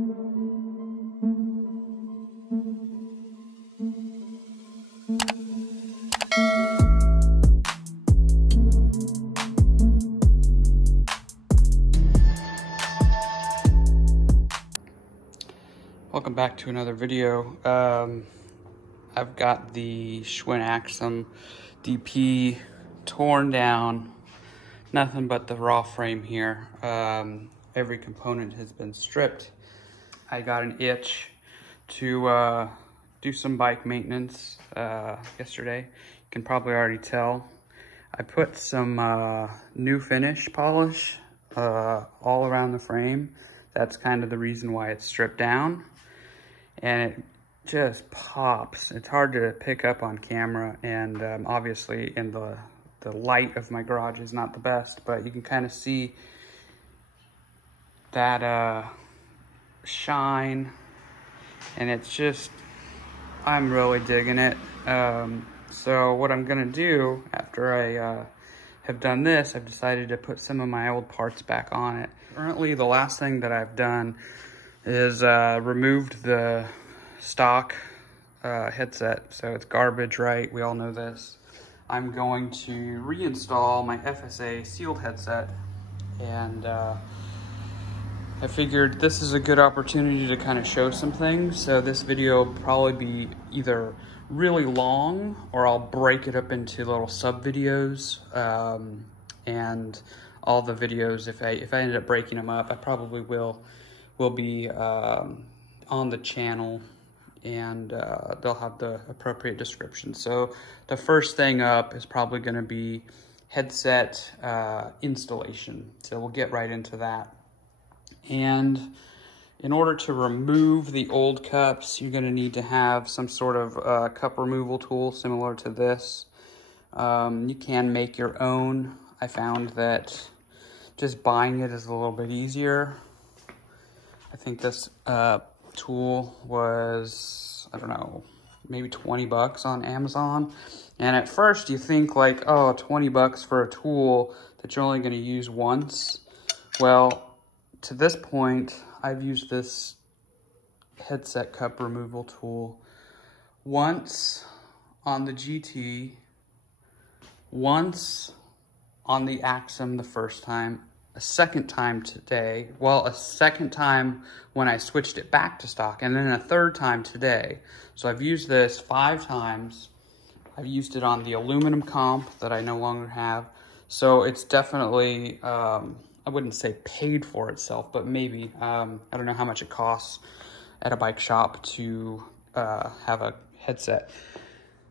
Welcome back to another video. I've got the Schwinn Axum DP torn down, nothing but the raw frame here. Every component has been stripped. I got an itch to do some bike maintenance yesterday. You can probably already tell. I put some new finish polish all around the frame. That's kind of the reason why it's stripped down. And it just pops. It's hard to pick up on camera, and obviously in the light of my garage is not the best, but you can kind of see that shine, and it's just, I'm really digging it. So what I'm gonna do after I have done this, I've decided to put some of my old parts back on it. Currently, the last thing that I've done is removed the stock headset, so it's garbage, right? We all know this. I'm going to reinstall my FSA sealed headset, and I figured this is a good opportunity to kind of show some things. So this video will probably be either really long, or I'll break it up into little sub videos, and all the videos, if I ended up breaking them up, I probably will be on the channel, and they'll have the appropriate description. So the first thing up is probably going to be headset installation. So we'll get right into that. And in order to remove the old cups, you're going to need to have some sort of cup removal tool similar to this. You can make your own. I found that just buying it is a little bit easier. I think this tool was, I don't know, maybe 20 bucks on Amazon. And at first you think like, oh, 20 bucks for a tool that you're only going to use once. Well, to this point, I've used this headset cup removal tool once on the GT, once on the Axum the first time, a second time today, well, a second time when I switched it back to stock, and then a third time today. So I've used this 5 times. I've used it on the aluminum comp that I no longer have. So it's definitely, I wouldn't say paid for itself, but maybe, I don't know how much it costs at a bike shop to have a headset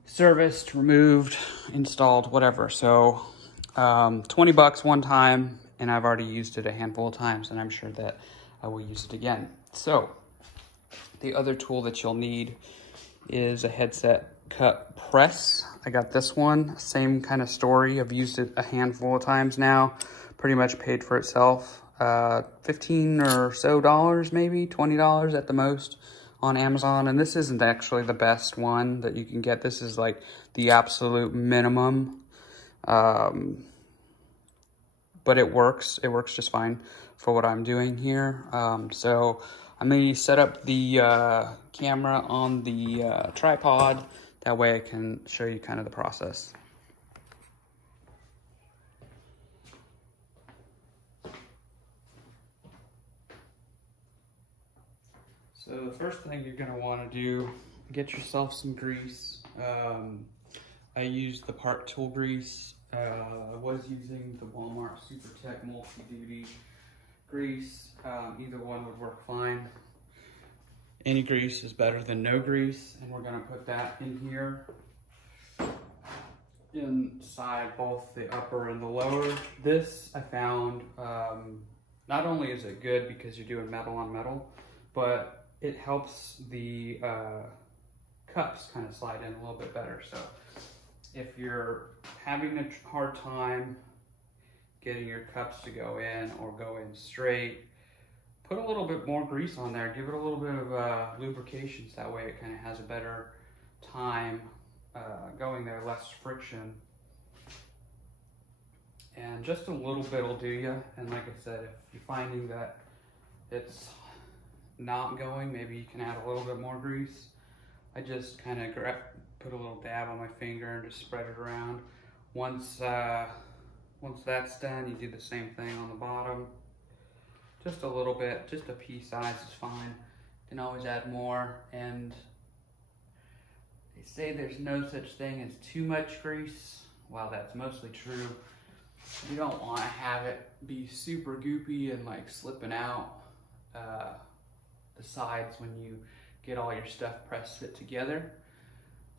serviced, removed, installed, whatever. So 20 bucks one time, and I've already used it a handful of times, and I'm sure that I will use it again. So the other tool that you'll need is a headset cut press. I got this one, same kind of story. I've used it a handful of times now, pretty much paid for itself. 15 or so dollars, maybe $20 at the most on Amazon. And this isn't actually the best one that you can get. This is like the absolute minimum. But it works just fine for what I'm doing here. So I'm gonna set up the camera on the tripod. That way I can show you kind of the process. So the first thing you're gonna wanna do, get yourself some grease. I used the Part Tool grease. I was using the Walmart Super Tech multi-duty grease. Either one would work fine. Any grease is better than no grease, and we're gonna put that in here inside both the upper and the lower. This I found, not only is it good because you're doing metal on metal, but it helps the cups kind of slide in a little bit better. So if you're having a hard time getting your cups to go in or go in straight, put a little bit more grease on there. Give it a little bit of lubrication, so that way it kind of has a better time going there, less friction. And just a little bit will do you. And like I said, if you're finding that it's not going, maybe you can add a little bit more grease. I just kind of put a little dab on my finger and just spread it around. Once that's done, you do the same thing on the bottom. Just a little bit, just a pea size is fine. You can always add more, and they say there's no such thing as too much grease. Well, that's mostly true. You don't want to have it be super goopy and like slipping out the sides when you get all your stuff pressed fit together.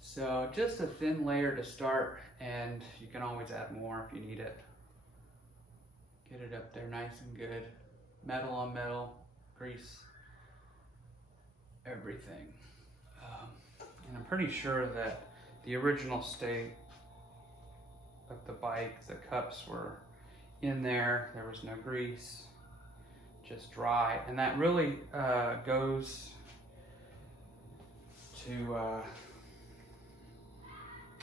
So just a thin layer to start, and you can always add more if you need it. Get it up there nice and good. Metal on metal, grease, everything. And I'm pretty sure that the original state of the bike, the cups were in there. There was no grease, just dry. And that really goes to,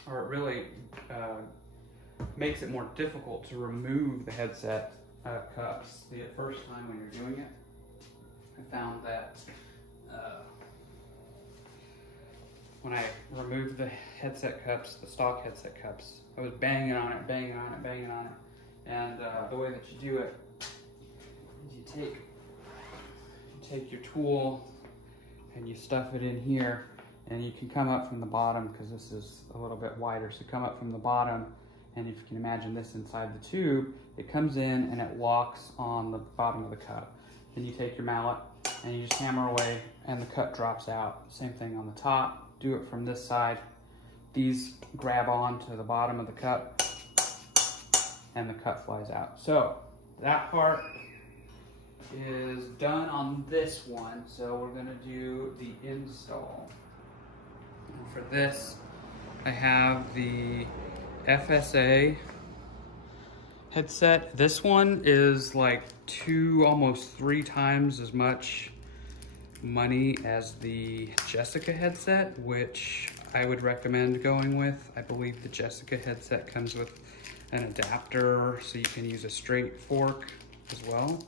or it really makes it more difficult to remove the headset cups. The first time when you're doing it, I found that when I removed the headset cups, the stock headset cups, I was banging on it, banging on it, banging on it. And the way that you do it is you take your tool and you stuff it in here, and you can come up from the bottom, because this is a little bit wider, so come up from the bottom, and if you can imagine this inside the tube, it comes in and it locks on the bottom of the cup. Then you take your mallet and you just hammer away and the cup drops out. Same thing on the top. Do it from this side. These grab on to the bottom of the cup and the cup flies out. So that part is done on this one. So we're gonna do the install. And for this, I have the FSA headset. This one is like almost 3 times as much money as the Jessica headset, which I would recommend going with. I believe the Jessica headset comes with an adapter, so you can use a straight fork as well.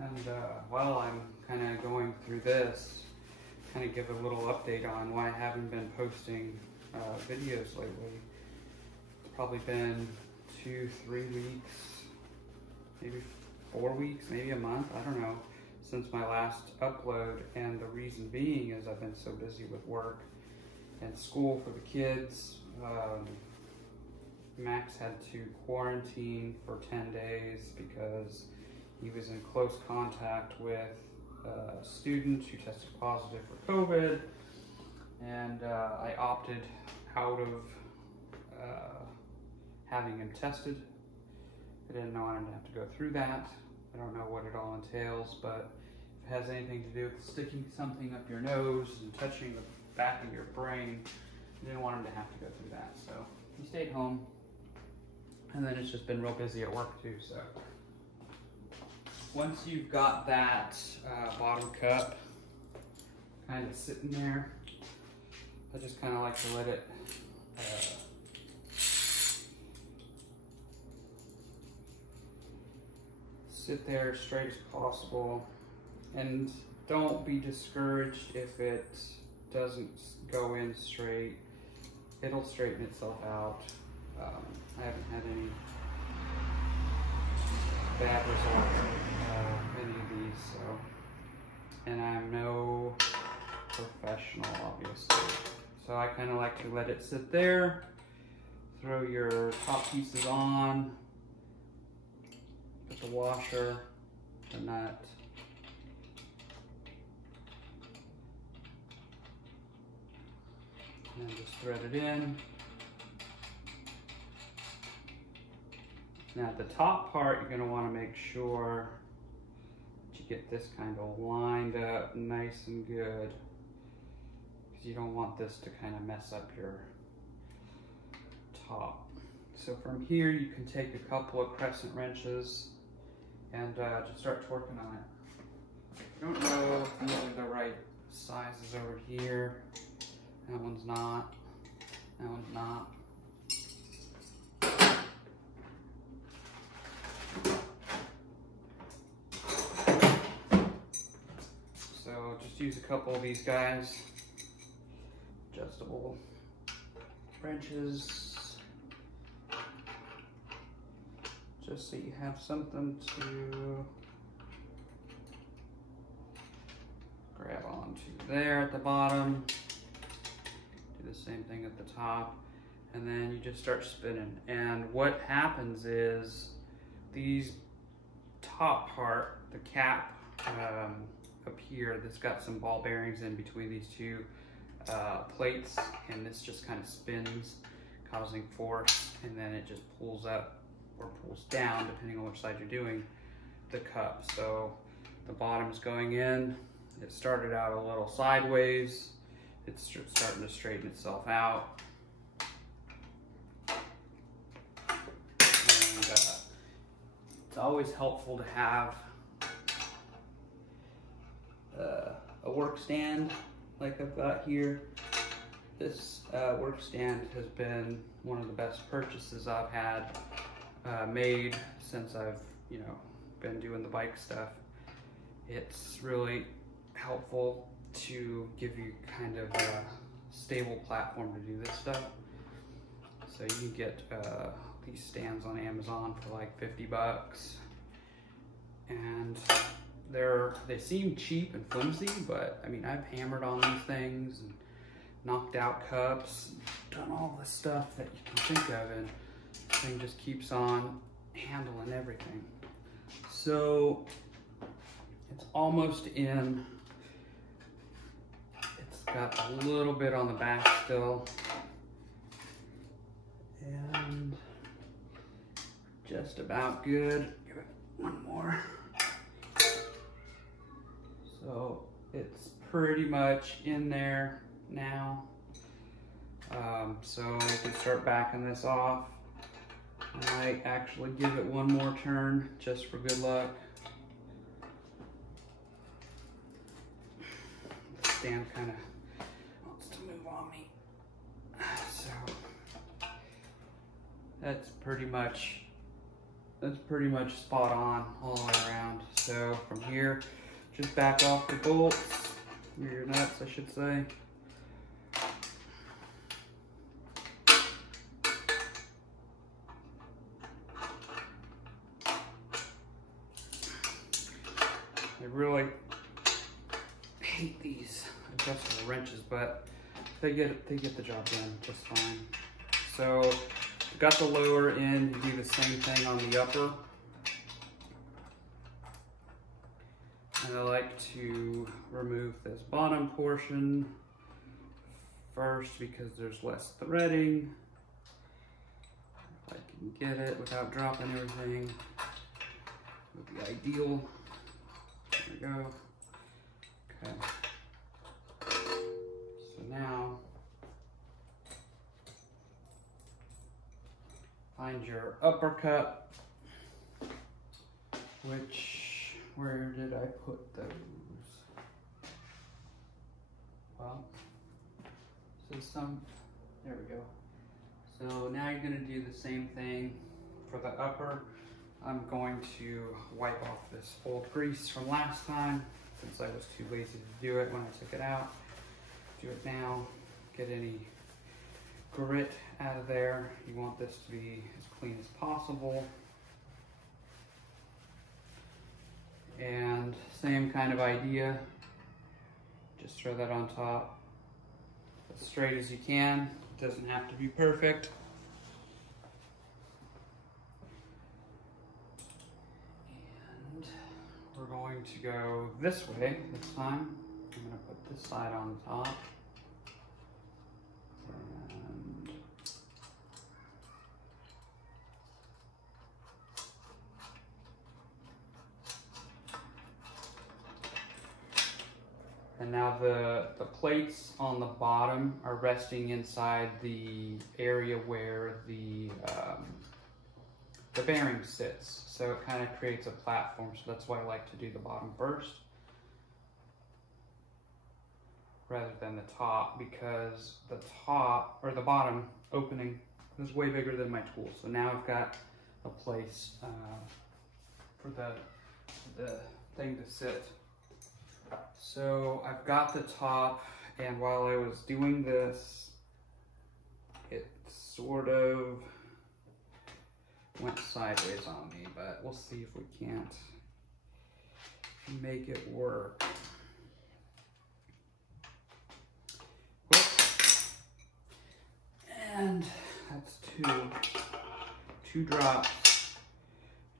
And while I'm kind of going through this, kind of give a little update on why I haven't been posting videos lately. It's probably been 2-3 weeks, maybe 4 weeks, maybe a month, I don't know, since my last upload. And the reason being is I've been so busy with work and school for the kids. Max had to quarantine for 10 days because he was in close contact with a student who tested positive for COVID, and I opted out of having him tested. I didn't know I didn't have to go through that. I don't know what it all entails, but if it has anything to do with sticking something up your nose and touching the back of your brain, I didn't want him to have to go through that. So he stayed home, and then it's just been real busy at work too. So once you've got that bottom cup kind of sitting there, I just kind of like to let it sit there as straight as possible, and don't be discouraged if it doesn't go in straight. It'll straighten itself out. I haven't had any bad results with any of these, so. And I'm no professional, obviously. So I kind of like to let it sit there, throw your top pieces on, put the washer, the nut, and then just thread it in. Now the top part, you're gonna wanna make sure that you get this kind of lined up nice and good, because you don't want this to kind of mess up your top. So from here, you can take a couple of crescent wrenches and just start torquing on it. I don't know if these are the right sizes over here. That one's not. That one's not. So just use a couple of these guys, adjustable wrenches, just so you have something to grab onto there at the bottom. Do the same thing at the top, and then you just start spinning. And what happens is these top part, the cap up here, that's got some ball bearings in between these two plates, and this just kind of spins, causing force, and then it just pulls up or pulls down, depending on which side you're doing, the cup. So the bottom is going in. It started out a little sideways. It's starting to straighten itself out. And it's always helpful to have a work stand like I've got here. This work stand has been one of the best purchases I've had made since I've been doing the bike stuff. It's really helpful to give you kind of a stable platform to do this stuff. So you can get these stands on Amazon for like 50 bucks. And they seem cheap and flimsy, but I mean, I've hammered on these things and knocked out cups, done all the stuff that you can think of, and this thing just keeps on handling everything. So it's almost in. It's got a little bit on the back still, and just about good. Give it one more. So it's pretty much in there now. So we can start backing this off. I might actually give it one more turn just for good luck. The stand kind of wants to move on me. So that's pretty much spot on all the way around. So from here, just back off the bolts, or your nuts, I should say. I really hate these adjustable wrenches, but they get the job done just fine. So we got the lower end. You do the same thing on the upper. And I like to remove this bottom portion first because there's less threading. If I can get it without dropping everything, it would be ideal. There we go. Okay. So now, find your upper cup, where did I put those? Well, so there we go. So now you're gonna do the same thing for the upper. I'm going to wipe off this old grease from last time, since I was too lazy to do it when I took it out. Do it now, get any grit out of there. You want this to be as clean as possible. And same kind of idea, just throw that on top as straight as you can. It doesn't have to be perfect. And we're going to go this way this time. I'm going to put this side on the top. And now the plates on the bottom are resting inside the area where the bearing sits. So it kind of creates a platform. So that's why I like to do the bottom first rather than the top, because the top or the bottom opening is way bigger than my tool. So now I've got a place for the thing to sit. So I've got the top, and while I was doing this, it sort of went sideways on me, but we'll see if we can't make it work. Whoops. And that's two drops.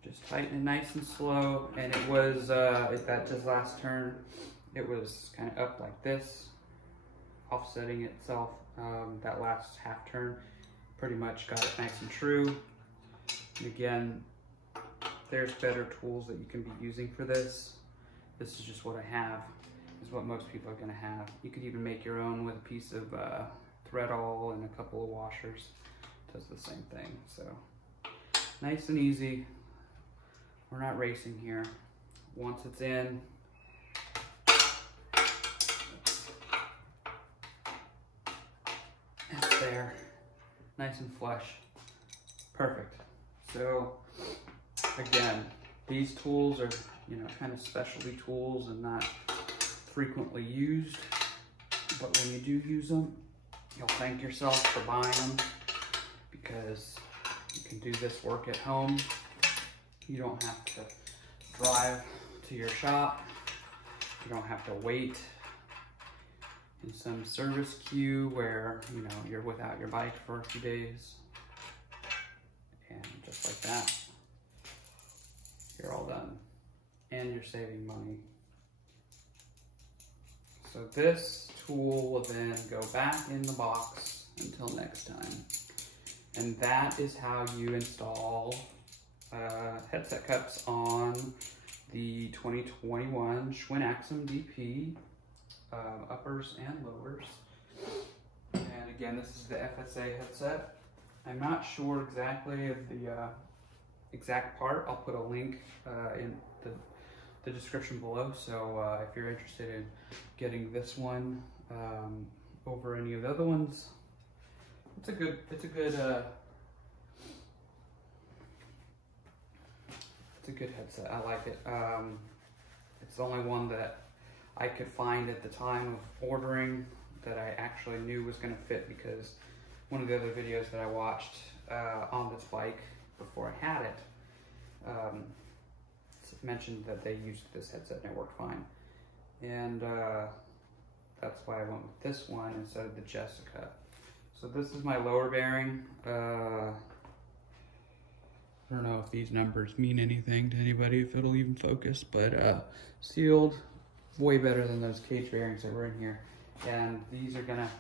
Just tighten it nice and slow. And it was, that just last turn, it was kind of up like this, offsetting itself. That last half turn pretty much got it nice and true. And again, there's better tools that you can be using for this. This is just what I have, is what most people are gonna have. You could even make your own with a piece of thread awl and a couple of washers. It does the same thing, so nice and easy. We're not racing here. Once it's in, it's there, nice and flush, perfect. So again, these tools are, you know, kind of specialty tools and not frequently used, but when you do use them, you'll thank yourself for buying them, because you can do this work at home. You don't have to drive to your shop. You don't have to wait in some service queue where, you know, you're without your bike for a few days. And just like that, you're all done. And you're saving money. So this tool will then go back in the box until next time. And that is how you install headset cups on the 2021 Schwinn Axum DP, uppers and lowers. And again, this is the FSA headset. I'm not sure exactly of the exact part. I'll put a link in the description below. So if you're interested in getting this one over any of the other ones, it's a good headset. I like it. It's the only one that I could find at the time of ordering that I actually knew was going to fit, because one of the other videos that I watched on this bike before I had it mentioned that they used this headset and it worked fine. And that's why I went with this one instead of the Jessica. So this is my lower bearing. I don't know if these numbers mean anything to anybody, if it'll even focus, but sealed, way better than those cage bearings that were in here. And these are gonna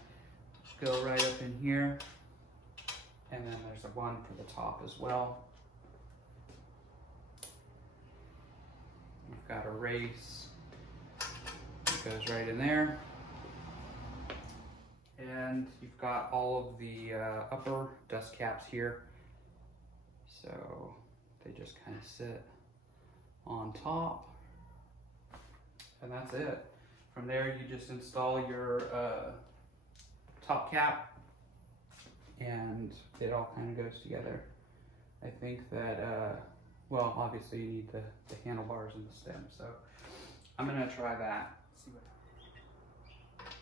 go right up in here. And then there's a one for the top as well. We've got a race that goes right in there. And you've got all of the upper dust caps here. So they just kind of sit on top. And that's it. From there, you just install your top cap and it all kind of goes together. I think that, well, obviously you need the handlebars and the stem. So I'm gonna try that. See what happens.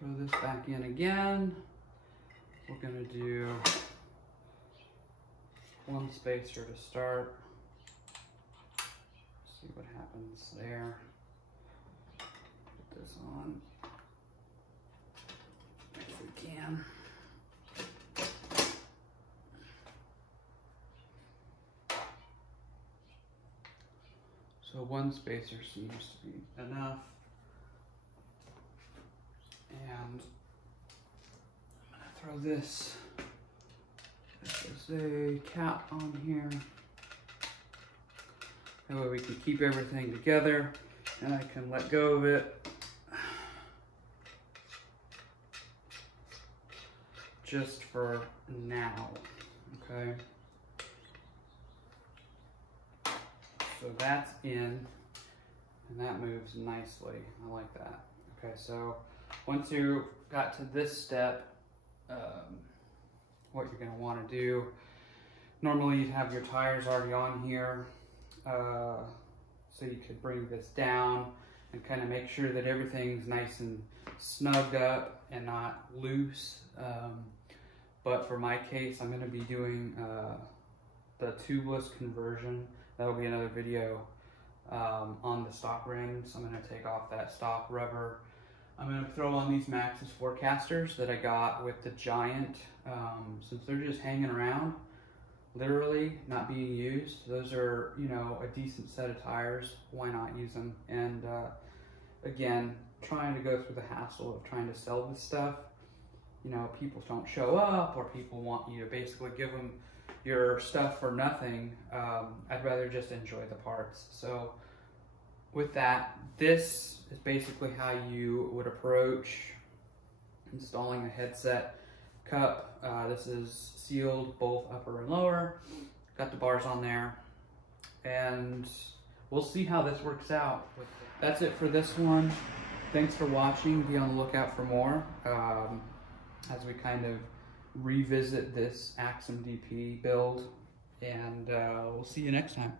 Throw this back in again. We're gonna do one spacer to start. See what happens there. Put this on if we can. So one spacer seems to be enough. And I'm gonna throw this FSA cap on here. That way we can keep everything together and I can let go of it. Just for now, okay? So that's in, and that moves nicely. I like that. Okay, so once you got to this step, what you're gonna wanna do, normally you'd have your tires already on here, so you could bring this down and kind of make sure that everything's nice and snugged up and not loose. But for my case, I'm going to be doing the tubeless conversion. That'll be another video on the stock rims. I'm going to take off that stock rubber. I'm going to throw on these Maxxis Forecasters that I got with the Giant. Since they're just hanging around, literally not being used, those are, you know, a decent set of tires. Why not use them? And again, trying to go through the hassle of trying to sell this stuff. You know, people don't show up, or people want you to basically give them your stuff for nothing. I'd rather just enjoy the parts. So with that, this is basically how you would approach installing a headset cup. This is sealed both upper and lower. Got the bars on there, and we'll see how this works out. That's it for this one. Thanks for watching. Be on the lookout for more as we kind of revisit this Axum DP build, and we'll see you next time.